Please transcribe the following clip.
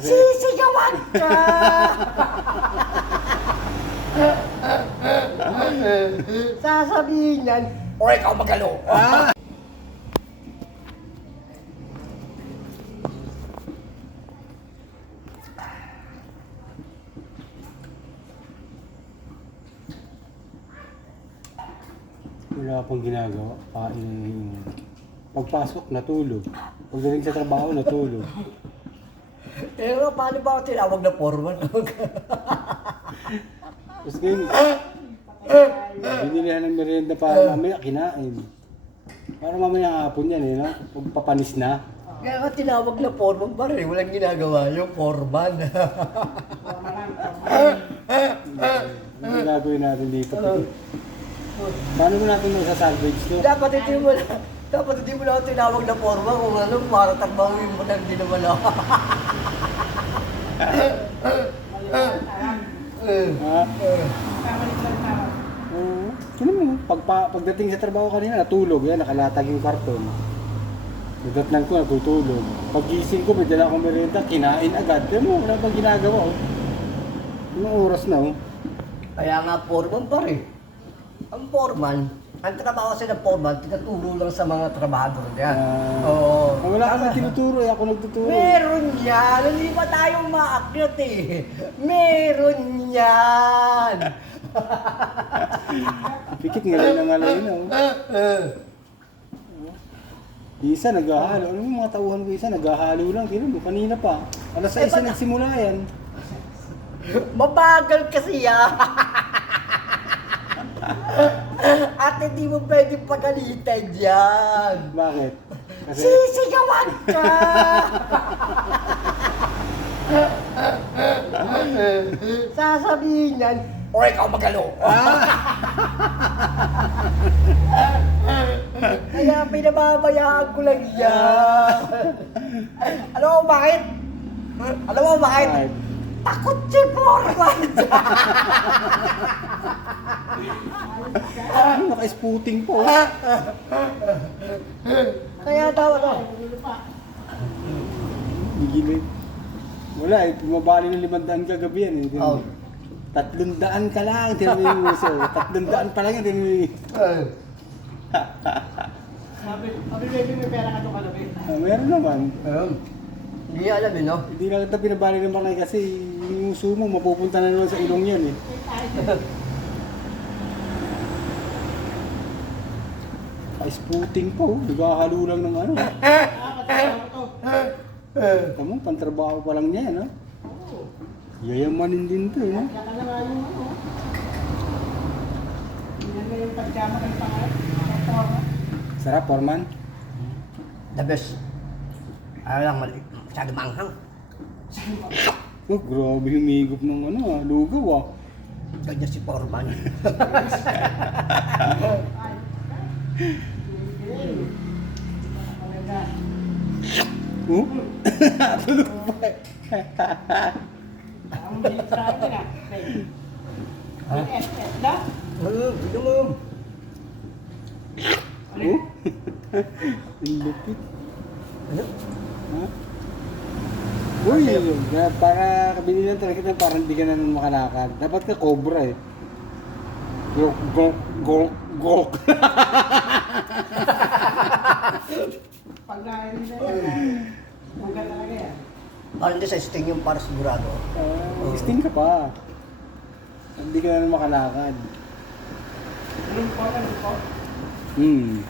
Sisigawan ka! Sasabihin yan, o ikaw magalo. Wala pang ginagawa. Pagpasok, natulog. Pagdating sa trabaho, natulog. Paano ba ako tinawag na foreman? Tapos ngayon, binilihan ng merienda para mamaya kinain. Para mamaya hapon yan no? Pagpapanis na. Kaya ka tinawag na foreman pa rin, walang ginagawa yung foreman. Ano gagawin natin dito? Paano mo natin masasalvage to? Dapat hindi mo na ako tinawag na foreman kung ano, para trabahuin mo na hindi naman ako. Ha? Oo. Sino mo? Pagdating sa trabaho kanina, natulog yan, nakalatag yung karton. Nadatnan ko, natutulog. Pag-gising ko, may dala akong merienda, kinain agad. Kaya mo, wala bang ginagawa oh. Anong oras na oh? Kaya nga foreman pa rin. Ang foreman, ang trabaho kasi ng foreman, tinuturo lang sa mga trabahador niya. Oo. Wala ka nang tinuturo, ako nagtuturo. Meron yan! Hindi pa tayo maakyat eh. Meron yan! Pikit ngalay na ngalay na oh. Isa naghahalo. Ano yung mga tauhan ko isa, naghahalo lang. Tinan mo, kanina pa. Alas 6 na nagsimula yan. Mabagal kasi yan! At hindi mo pwedeng pagalitan yan! Bakit? Kasi Sisigawan ka! Sasabihin yan, o ikaw magalo. Kaya pinababayaan ko lang yan. Alam mo bakit? Alam mo bakit? Takot si Foreman! naka-spooting po. Kaya daw ano? Gigilid. Wala eh, bumabali ng 500 kagabi yan eh. Oh. 300 ka lang, tinanong yung uso. 300 pa lang yan, tinanong yung... Sabi, baby, may pera ka doon kalabi. Meron naman. Hindi niya alam eh, no? Hindi lang kita pinabali ng bakay kasi yung uso mo, mapupunta na naman sa ilong yan eh. Spooting po, nagkakalo lang ng ano. Tama, pantrabaho pa lang niya, no? Yayamanin din to, eh, no? Kaya ka naman yung ano. Yan na yung pagkama ng pangalan. Sarap, Foreman. The best. Ayaw lang, masyado maanghang. Oh, grabe humigop ng ano, lugaw ah. Ganyan si Foreman. Oh? Tulog pa eh. Ang bilis sa akin ah. Ha? Na? Bigyan mo. Oh? Ang lupit. Ano? Ha? Uy, para kabinilan talaga kita parang hindi ka na nang makalakad. Dapat ka cobra eh. Gok, gok, gok, gok. Pag narinig na yan, hanggang talaga yan. Parang hindi sa sting yung para sigurado. Sting ka pa. Hindi ka na nang makalakad. Anong po? Hmm.